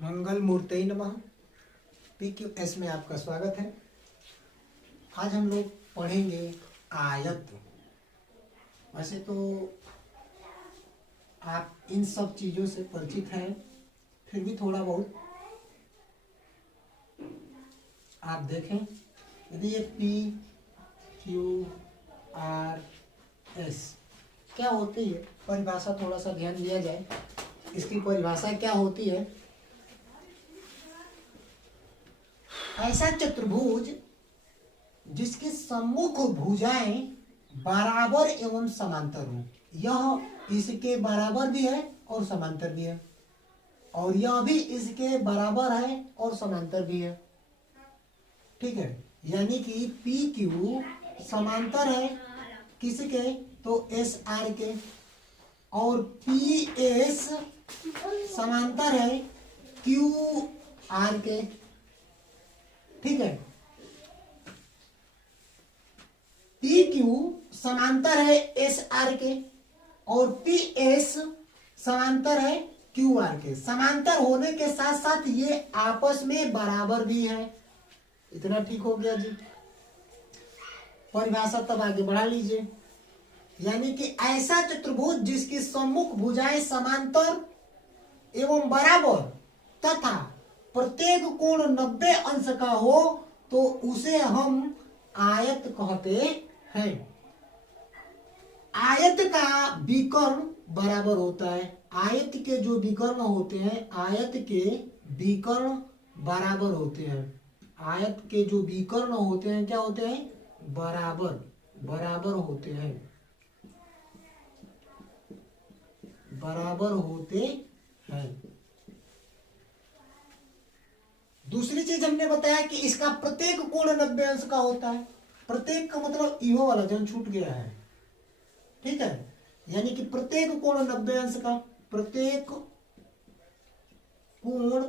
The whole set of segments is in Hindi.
मंगल मूर्ते नमः। PQS में आपका स्वागत है। आज हम लोग पढ़ेंगे आयत। वैसे तो आप इन सब चीज़ों से परिचित हैं, फिर भी थोड़ा बहुत आप देखें। यदि ये PQRS क्या होती है, परिभाषा थोड़ा सा ध्यान दिया जाए। इसकी परिभाषा क्या होती है? ऐसा चतुर्भुज जिसके सम्मुख भुजाएं बराबर एवं समांतर हो। यह इसके बराबर भी है और समांतर भी है, और यह भी इसके बराबर है और समांतर भी है। ठीक है, यानी कि पी क्यू समांतर है किसके? तो एस आर के, और पी एस समांतर है क्यू आर के। ठीक है, पी क्यू समांतर है एस आर के और पी एस समांतर है क्यू आर के। समांतर होने के साथ साथ ये आपस में बराबर भी है। इतना ठीक हो गया जी। परिभाषा तब आगे बढ़ा लीजिए। यानी कि ऐसा चतुर्भुज जिसकी सम्मुख भुजाएं समांतर एवं बराबर तथा प्रत्येक कोण 90 अंश का हो तो उसे हम आयत कहते हैं। आयत का विकर्ण बराबर होता है। आयत के जो विकर्ण होते हैं, आयत के विकर्ण बराबर होते हैं। आयत के जो विकर्ण होते हैं क्या होते हैं? बराबर होते हैं। बराबर होते हैं। दूसरी चीज हमने बताया कि इसका प्रत्येक कोण 90 अंश का होता है। प्रत्येक का मतलब इहो वाला जो छूट गया है। ठीक है, यानी कि प्रत्येक कोण 90 अंश का। प्रत्येक कोण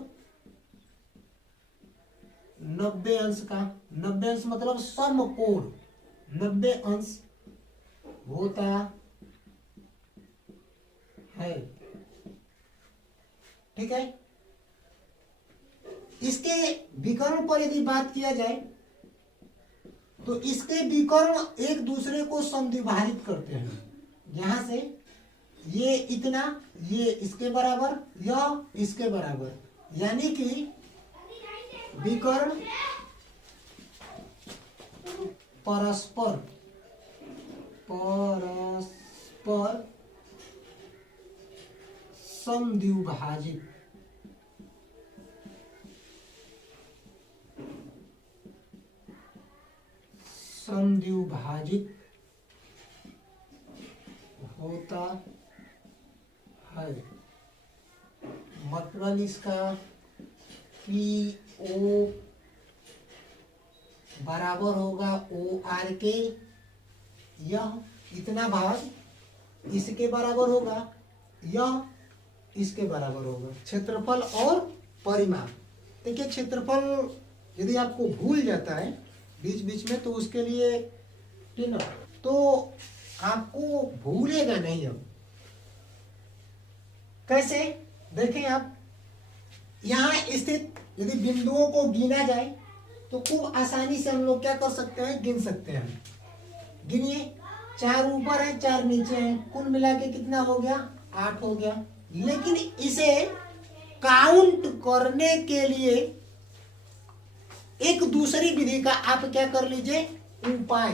90 अंश का। 90 अंश मतलब समकोण 90 अंश होता है। ठीक है, इसके विकर्ण पर यदि बात किया जाए तो इसके विकर्ण एक दूसरे को समद्विभाजित करते हैं। यहां से ये इतना, ये इसके बराबर, यह इसके बराबर, यानी कि विकर्ण परस्पर समद्विभाजित होता है। मतलब इसका पी ओ बराबर होगा ओ आर के। यह इतना भाग इसके बराबर होगा, यह इसके बराबर होगा। क्षेत्रफल और परिमाप। देखिए, क्षेत्रफल यदि आपको भूल जाता है बीच बीच में तो उसके लिए तो आपको भूलेगा नहीं। अब कैसे देखें आप, यहां स्थित यदि बिंदुओं को गिना जाए तो खूब आसानी से हम लोग क्या कर सकते हैं? गिन सकते हैं। गिनिए, 4 ऊपर है 4 नीचे है, कुल मिला के कितना हो गया? 8 हो गया। लेकिन इसे काउंट करने के लिए एक दूसरी विधि का आप क्या कर लीजिए? उपाय।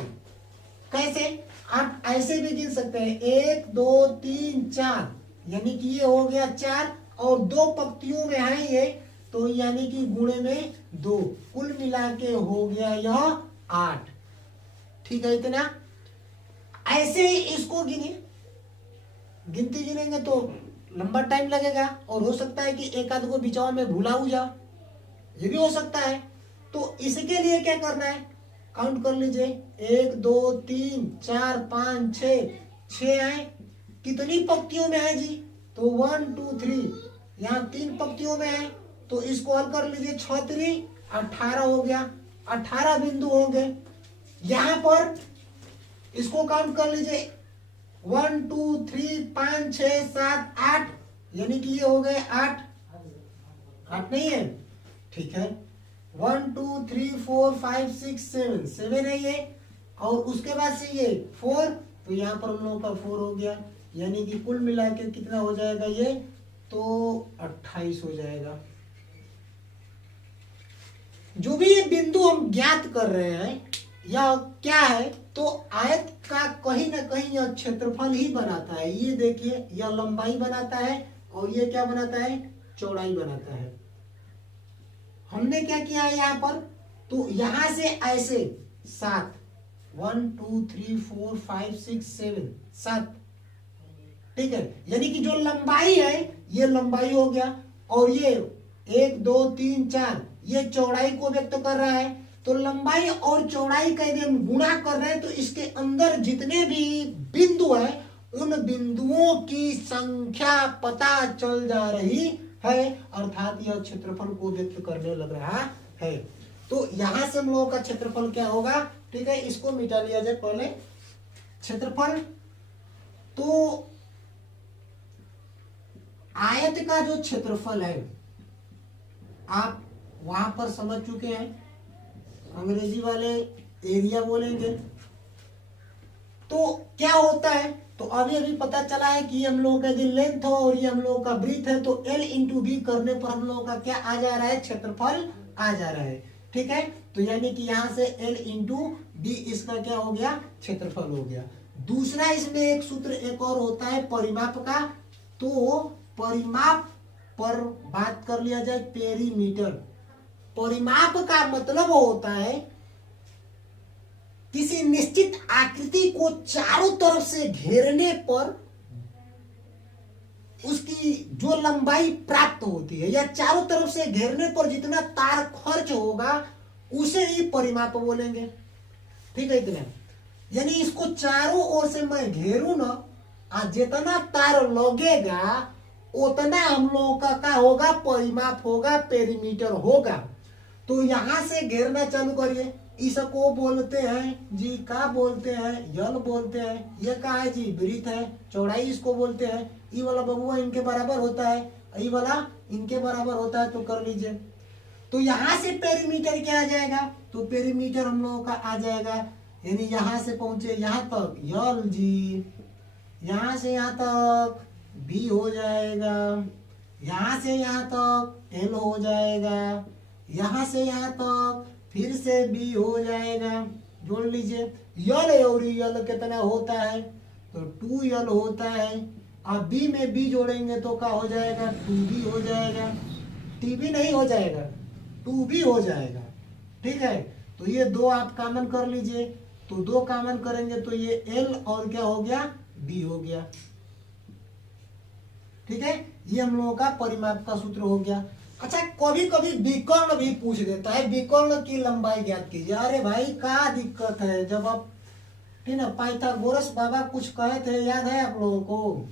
कैसे? आप ऐसे भी गिन सकते हैं, 1 2 3 4, यानी कि ये हो गया 4 और 2 पंक्तियों में है ये, तो यानी कि गुणे में 2, कुल मिला के हो गया यह 8। ठीक है, इतना। ऐसे ही इसको गिनिए। गिनती गिनेंगे तो लंबा टाइम लगेगा और हो सकता है कि एक आध को बिचाव में भूला हो जाओ, ये भी हो सकता है। तो इसके लिए क्या करना है? काउंट कर लीजिए, 1 2 3 4 5 6 है। कितनी पंक्तियों में है जी? तो 1 2 3, यहाँ 3 पंक्तियों में है, तो इसको हल कर लीजिए। 6 3 18 हो गया। 18 बिंदु होंगे यहां पर। इसको काउंट कर लीजिए, 1 2 3 5 6 7 8, यानी कि ये हो गए 8। 8 नहीं है, ठीक है। 1 2 3 4 5 6 7, 7 है ये, और उसके बाद से ये 4, तो यहाँ पर हम लोगों का 4 हो गया, यानी कि कुल मिला के कितना हो जाएगा ये, तो 28 हो जाएगा। जो भी ये बिंदु हम ज्ञात कर रहे हैं यह क्या है, तो आयत का कहीं ना कहीं यह क्षेत्रफल ही बनाता है। ये देखिए, यह लंबाई बनाता है और ये क्या बनाता है, चौड़ाई बनाता है। हमने क्या किया है यहाँ पर, तो यहां से ऐसे 7, 1 2 3 4 5 6 7, 7, ठीक है। यानी कि जो लंबाई है ये लंबाई हो गया, और ये 1 2 3 4 ये चौड़ाई को व्यक्त कर रहा है। तो लंबाई और चौड़ाई का यदि हम गुणा कर रहे हैं तो इसके अंदर जितने भी बिंदु है उन बिंदुओं की संख्या पता चल जा रही है, अर्थात यह क्षेत्रफल को व्यक्त करने लग रहा है। तो यहां से हम लोगों का क्षेत्रफल क्या होगा, ठीक है, इसको मिटा लिया जाए पहले। क्षेत्रफल तो आयत का जो क्षेत्रफल है आप वहां पर समझ चुके हैं, अंग्रेजी वाले एरिया बोलेंगे। तो क्या होता है, तो अभी अभी पता चला है कि हम लोगों का यदि लेंथ हो और ये हम लोगों का ब्रीथ है, तो L इंटू बी करने पर हम लोगों का क्या आ जा रहा है, क्षेत्रफल आ जा रहा है, ठीक है। तो यानी कि यहां से L इंटू बी इसका क्या हो गया, क्षेत्रफल हो गया। दूसरा इसमें एक सूत्र एक और होता है परिमाप का, तो परिमाप पर बात कर लिया जाए पेरीमीटर। परिमाप का मतलब होता है किसी निश्चित आकृति को चारों तरफ से घेरने पर उसकी जो लंबाई प्राप्त होती है, या चारों तरफ से घेरने पर जितना तार खर्च होगा उसे ही परिमाप बोलेंगे, ठीक है। इतना यानी इसको चारों ओर से मैं घेरूं ना, जितना तार लगेगा उतना हम लोगों का क्या होगा, परिमाप होगा, पेरीमीटर होगा। तो यहां से घेरना चालू करिए, इसको बोलते हैं जी, क्या बोलते हैं, यल बोलते हैं। ये क्या है जी, वृत्त है, चौड़ाई इसको बोलते हैं। ई वाला बबुआ इनके बराबर होता है, ई वाला इनके बराबर होता है, तो कर लीजिए। तो यहां से पेरीमीटर क्या आ जाएगा, तो पेरीमीटर हम लोगों का आ जाएगा, यानी यहां से पहुंचे यहां तक यल जी, यहां से यहां तक बी हो जाएगा, यहां से यहां तक एल हो जाएगा, यहां से यहां तक फिर से बी हो जाएगा। जोड़ लीजिए, यल और यल कितना होता है, तो 2l होता है। अब बी में बी जोड़ेंगे तो क्या हो जाएगा, 2b हो जाएगा। टीबी नहीं हो जाएगा, 2b हो जाएगा, ठीक है। तो ये दो आप कॉमन कर लीजिए, तो 2 कॉमन करेंगे तो ये l और क्या हो गया, b हो गया, ठीक है। ये हम लोगों का परिमाप का सूत्र हो गया। अच्छा, कभी कभी विकर्ण भी पूछ देता है, विकर्ण की लंबाई ज्ञात कीजिए। अरे भाई क्या दिक्कत है, जब आप, ठीक ना, पाइथागोरस बाबा कुछ कहे थे, याद है आप लोगों को,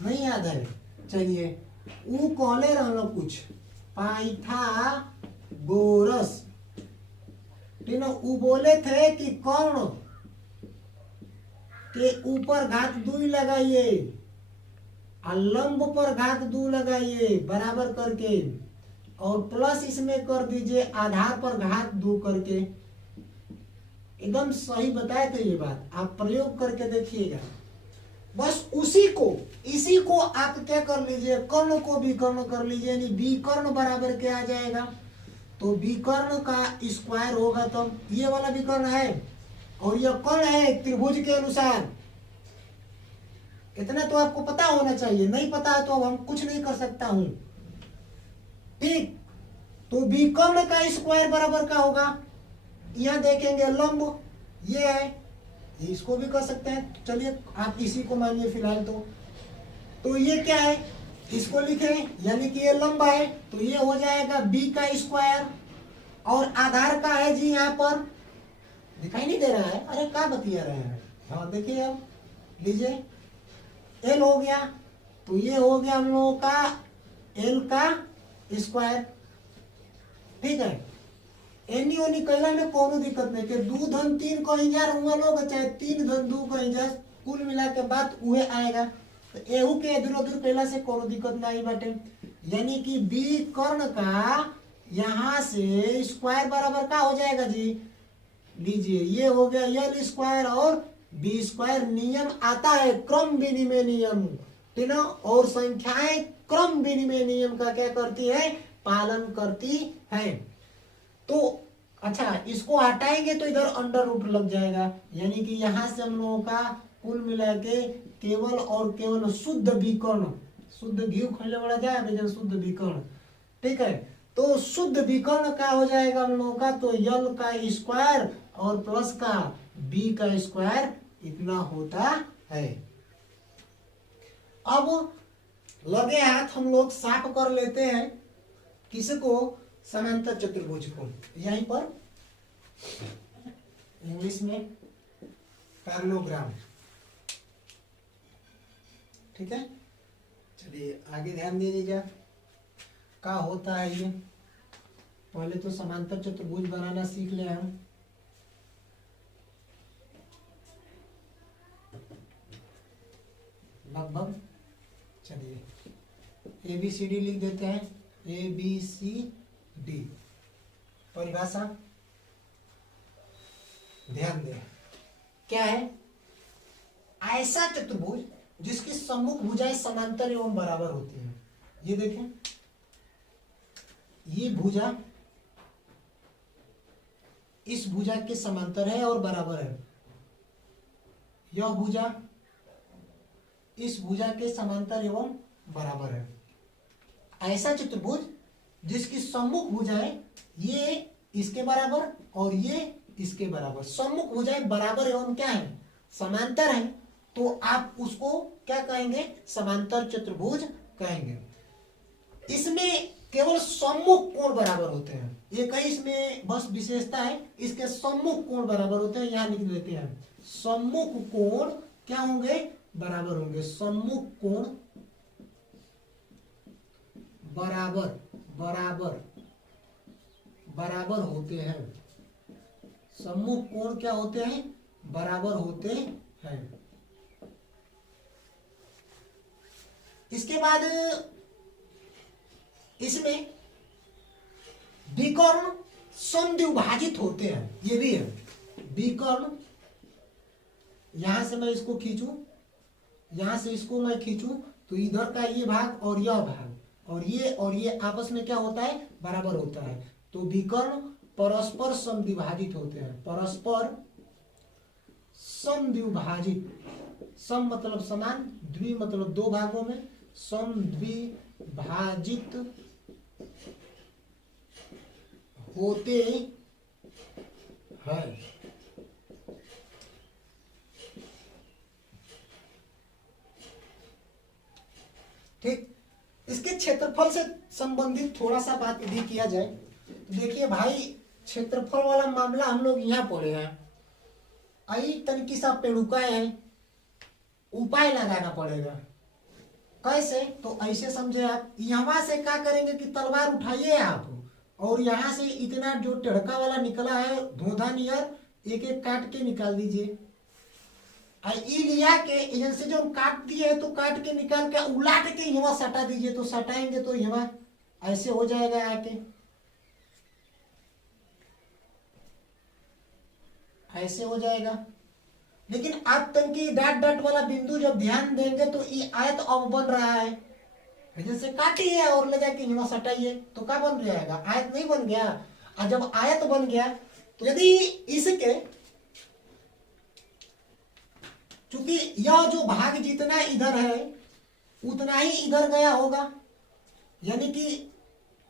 नहीं याद है, चलिए वो कहले रहना कुछ, पाइथागोरस, ठीक ना, वो बोले थे कि कर्ण के ऊपर घात 2 लगाइए और लंब पर घात 2 लगाइए बराबर करके, और प्लस इसमें कर दीजिए आधार पर घात 2 करके। एकदम सही बताए थे ये बात, आप प्रयोग करके देखिएगा। बस इसी को आप क्या कर लीजिए, कर्ण को विकर्ण कर लीजिए, यानी विकर्ण बराबर क्या आ जाएगा, तो विकर्ण का स्क्वायर होगा। तो ये वाला विकर्ण है और ये कर्ण है त्रिभुज के अनुसार, इतना तो आपको पता होना चाहिए, नहीं पता है तो अब हम कुछ नहीं कर सकता हूं, ठीक। तो विकर्ण का स्क्वायर बराबर क्या होगा, यहां देखेंगे लंब ये है, इसको भी कर सकते हैं, चलिए आप इसी को मानिए फिलहाल। तो ये क्या है, इसको लिखे, यानी कि ये लंबा है, तो ये हो जाएगा b का स्क्वायर, और आधार का है जी, यहाँ पर दिखाई नहीं दे रहा है, अरे क्या बतिया रहे हैं, हाँ देखिए अब लीजिए, l हो गया, तो ये हो गया हम लोगों का l का स्क्वायर, ठीक है। एनी ओनी कहला में कोनो दिक्कत नहीं के 2 धन 3 कहीं जा हुआ लोग, चाहे 3 धन 2 कहीं जा, कुल मिला के बात उहे आएगा। तो एहू के इधर उधर कहला से कोनो दिक्कत नहीं बाटे। यानी कि बी कर्ण का यहां से स्क्वायर बराबर का हो जाएगा जी, लीजिए ये हो गया यल स्क्वायर और बी स्क्वायर। नियम आता है क्रम विनिमय नियम, ठीक ना, और संख्याएं क्रम विनिमय नियम का क्या करती है, पालन करती है। तो अच्छा, इसको हटाएंगे तो इधर अंडर रूट लग जाएगा, यानी कि यहां से हम लोगों का कुल मिला के केवल और केवल शुद्ध विकर्ण, शुद्ध घी खोलने वाला जाए भैया, शुद्ध विकर्ण, ठीक है। तो शुद्ध विकर्ण का हो जाएगा हम लोगों का, तो यल का स्क्वायर और प्लस का बी का स्क्वायर इतना होता है। अब लगे हाथ हम लोग साफ कर लेते हैं किसको, समांतर चतुर्भुज को, यहीं पर इंग्लिश में पैरेललोग्राम, ठीक है। चलिए आगे ध्यान दीजिएगा क्या होता है ये। पहले तो समांतर चतुर्भुज बनाना सीख ले हम। लगभग चलिए ABCD लिख देते हैं, ABCD परिभाषा ध्यान दें क्या है, ऐसा चतुर्भुज जिसकी सम्मुख भुजाएं समांतर एवं बराबर होती हैं। ये देखें, ये भुजा इस भुजा के समांतर है और बराबर है, यह भुजा इस भुजा के समांतर एवं बराबर है। ऐसा चतुर्भुज जिसकी सम्मुख भुजाएं ये इसके बराबर और ये इसके बराबर, सम्मुख भुजाएं बराबर एवं क्या है, समांतर है, तो आप उसको क्या कहेंगे, समांतर चतुर्भुज कहेंगे। इसमें केवल सम्मुख कोण बराबर होते हैं, एक ही इसमें बस विशेषता है, इसके सम्मुख कोण बराबर होते हैं। यहां लिख देते हैं सम्मुख कोण क्या होंगे, बराबर होंगे, सम्मुख कोण बराबर बराबर बराबर होते हैं, सम्मुख कोण क्या होते हैं, बराबर होते हैं। इसके बाद इसमें विकर्ण समद्विभाजित होते हैं, ये भी है विकर्ण। यहां से मैं इसको खींचूं, यहां से इसको मैं खींचूं, तो इधर का ये भाग और यह भाग और ये आपस में क्या होता है, बराबर होता है। तो विकर्ण परस्पर समद्विभाजित होते हैं, परस्पर समद्विभाजित, सम मतलब समान, द्वि मतलब दो भागों में, समद्विभाजित होते हैं। ठीक, इसके क्षेत्रफल से संबंधित थोड़ा सा बात यदि किया जाए तो देखिए भाई, क्षेत्रफल वाला मामला हम लोग यहाँ पढ़े हैं, आई तनकी सा पेड़ुकाए हैं, उपाय लगाना पड़ेगा। कैसे, तो ऐसे समझे आप, यहां से क्या करेंगे कि तलवार उठाइए आप, और यहां से इतना जो टेढ़का वाला निकला है धोधा नियर, एक एक काट के निकाल दीजिए। ई लिया के एजेंसी जो काट दिए तो काट के निकाल के उलाट के यहाँ सटा दीजिए, तो सटाएंगे तो यहाँ ऐसे हो जाएगा आके, ऐसे हो जाएगा। लेकिन आप तनकी डाट डाट वाला बिंदु जब ध्यान देंगे तो ये आयत अब बन रहा है, जैसे काटिए और ले जाके यहाँ सटाइए तो क्या बन जाएगा, आयत नहीं बन गया। और जब आयत बन गया तो यदि इसके, क्योंकि यह जो भाग जितना इधर है उतना ही इधर गया होगा, यानी कि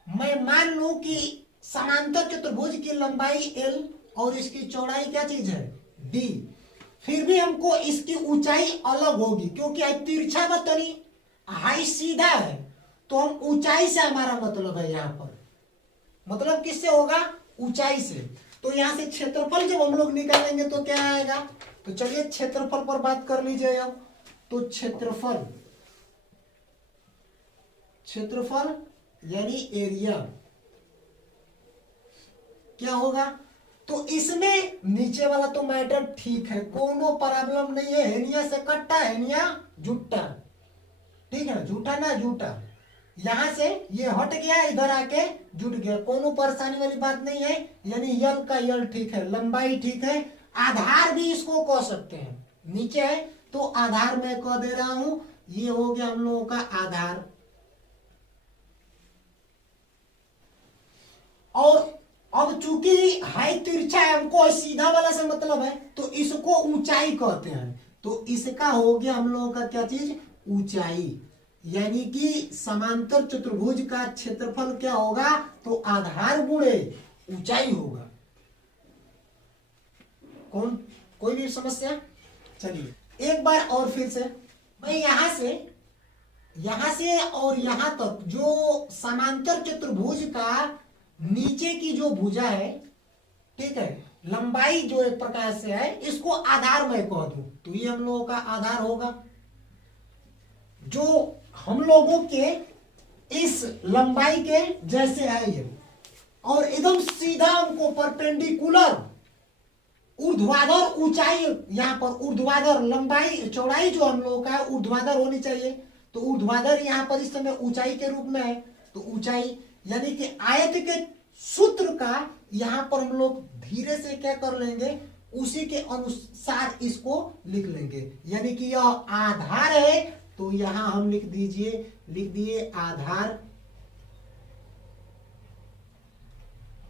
मैं मान लूं कि समांतर चतुर्भुज की लंबाई L और इसकी चौड़ाई क्या चीज है, D, फिर भी हमको इसकी ऊंचाई अलग होगी, क्योंकि तिरछा बतनी हाई सीधा है, तो हम ऊंचाई से हमारा मतलब है, यहाँ पर मतलब किससे होगा, ऊंचाई से। तो यहां से क्षेत्रफल जब हम लोग निकालेंगे तो क्या आएगा, तो चलिए क्षेत्रफल पर बात कर लीजिए अब। तो क्षेत्रफल, क्षेत्रफल यानी एरिया क्या होगा, तो इसमें नीचे वाला तो मैटर ठीक है, कोनो प्रॉब्लम नहीं है, हेनिया से कट्टा हेनिया जुट्टा, ठीक है ना, झूठा ना झूठा, यहां से ये हट गया, इधर आके जुड़ गया, कोनो परेशानी वाली बात नहीं है। यानी यल का यल ठीक है, लंबाई ठीक है। आधार भी इसको कह सकते हैं, नीचे है तो आधार मैं कह दे रहा हूं। ये हो गया हम लोगों का आधार। और अब चूंकि हाई तिरछा है, हमको सीधा वाला से मतलब है, तो इसको ऊंचाई कहते हैं। तो इसका हो गया हम लोगों का क्या चीज, ऊंचाई। यानी कि समांतर चतुर्भुज का क्षेत्रफल क्या होगा, तो आधार गुणे ऊंचाई होगा। कौन, कोई भी समस्या? चलिए एक बार और फिर से मैं यहां से और यहां तक जो समांतर चतुर्भुज का नीचे की जो भुजा है, ठीक है, लंबाई जो एक प्रकार से है, इसको आधार मैं कह दूं, तो ये हम लोगों का आधार होगा। जो हम लोगों के इस लंबाई के जैसे है ये, और एकदम सीधा हमको परपेंडिकुलर ऊर्ध्वाधर ऊंचाई, यहां पर ऊर्ध्वाधर लंबाई चौड़ाई जो हम लोगों का है ऊर्ध्वाधर होनी चाहिए। तो ऊर्ध्वाधर यहां पर इस समय ऊंचाई के रूप में है, तो ऊंचाई यानी कि आयत के सूत्र का यहां पर हम लोग धीरे से क्या कर लेंगे, उसी के अनुसार इसको लिख लेंगे। यानी कि यह आधार है, तो यहां हम लिख दिए आधार।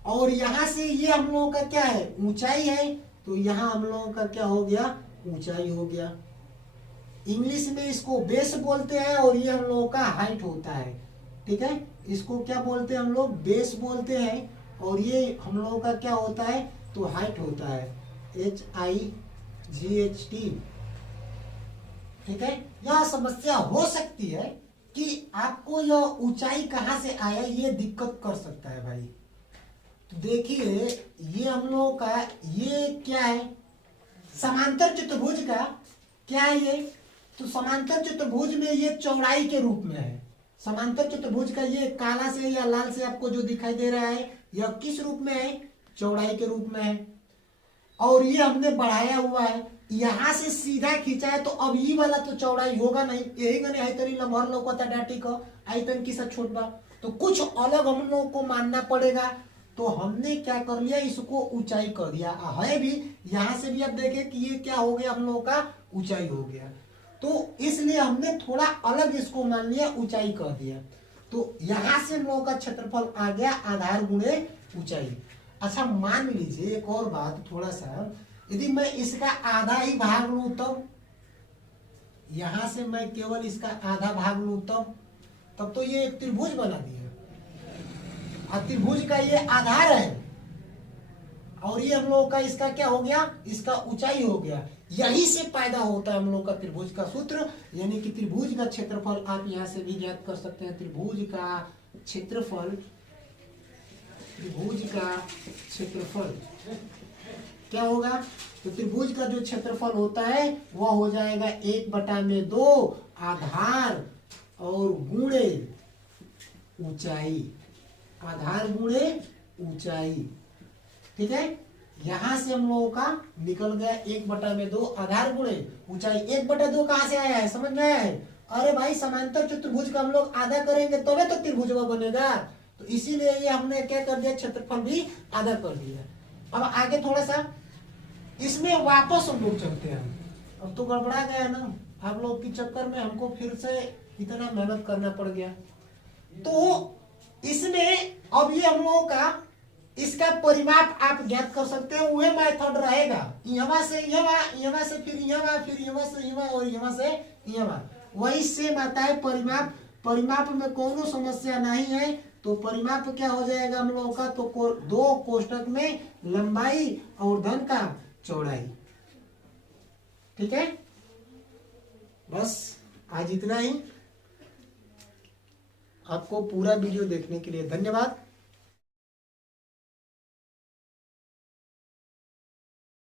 और यहां से ये हम लोगों का क्या है, ऊंचाई है, तो यहां हम लोगों का क्या हो गया, ऊंचाई हो गया। इंग्लिश में इसको बेस बोलते हैं, और ये हम लोगों का हाइट होता है, ठीक है। इसको क्या बोलते हैं हम लोग, बेस बोलते हैं, और ये हम लोगों का क्या होता है, तो हाइट होता है, HIGHT, ठीक है। यह समस्या हो सकती है कि आपको यह ऊंचाई कहां से आया, ये दिक्कत कर सकता है भाई। तो देखिए ये हम लोगों का ये क्या है, समांतर चतुर्भुज का क्या है ये, तो समांतर चतुर्भुज में ये चौड़ाई के रूप में है। समांतर चतुर्भुज का ये काला से या लाल से आपको जो दिखाई दे रहा है, यह किस रूप में है, चौड़ाई के रूप में है। और ये हमने बढ़ाया हुआ है, यहां से सीधा खींचा है, तो अब ये वाला तो चौड़ाई होगा नहीं, यही गने है तरी लंबहर लौकता डाटी को आयतन की सा छोट बा, तो कुछ अलग हम लोगों को मानना पड़ेगा। तो हमने क्या कर लिया, इसको ऊंचाई कर दिया है भी। यहां से भी आप देखें कि ये क्या हो गया, हम लोगों का ऊंचाई हो गया, तो इसलिए हमने थोड़ा अलग इसको मान लिया, ऊंचाई कर दिया। तो यहां से हम लोगों का क्षेत्रफल आ गया आधार गुणे ऊंचाई। अच्छा मान लीजिए एक और बात, थोड़ा सा यदि मैं इसका आधा ही भाग लूं तब, यहां से मैं केवल इसका आधा भाग लूं तब तो ये एक त्रिभुज बना दिया, और त्रिभुज का ये आधार है, और ये हम लोगों का इसका क्या हो गया, इसका ऊंचाई हो गया। यही से पैदा होता है हम लोग का त्रिभुज का सूत्र, यानी कि त्रिभुज का क्षेत्रफल आप यहां से भी ज्ञात कर सकते हैं। त्रिभुज का क्षेत्रफल क्या होगा, तो त्रिभुज का जो क्षेत्रफल होता है वह हो जाएगा 1/2 आधार और गुणे ऊंचाई, आधार गुणे ऊंचाई, ठीक है। यहां से हम लोगों का निकल गया 1/2 आधार गुणे ऊंचाई। 1/2 कहां से आया है, समझ में आया है? अरे भाई समांतर चतुर्भुज का हम लोग आधा करेंगे तभी तो त्रिभुज बनेगा, तो इसीलिए ये हमने क्या कर दिया, क्षेत्रफल भी आधा कर दिया। अब आगे थोड़ा सा इसमें वापस हम लोग चलते हैं। अब तो गड़बड़ा गया ना, आप लोग के चक्कर में हमको फिर से इतना मेहनत करना पड़ गया। तो इसमें अब ये हम लोगों का इसका परिमाप आप ज्ञात कर सकते हैं, वह मेथड रहेगा, यहाँ से यहाँ, यहाँ से फिर यहाँ, फिर यहाँ से यहाँ, और यहाँ से यहाँ, वही सेम आता है परिमाप। परिमाप में कोनो समस्या नहीं है। तो परिमाप क्या हो जाएगा हम लोगों का, तो 2 कोष्टक में लंबाई और धन का चौड़ाई, ठीक है। बस आज इतना ही। आपको पूरा वीडियो देखने के लिए धन्यवाद।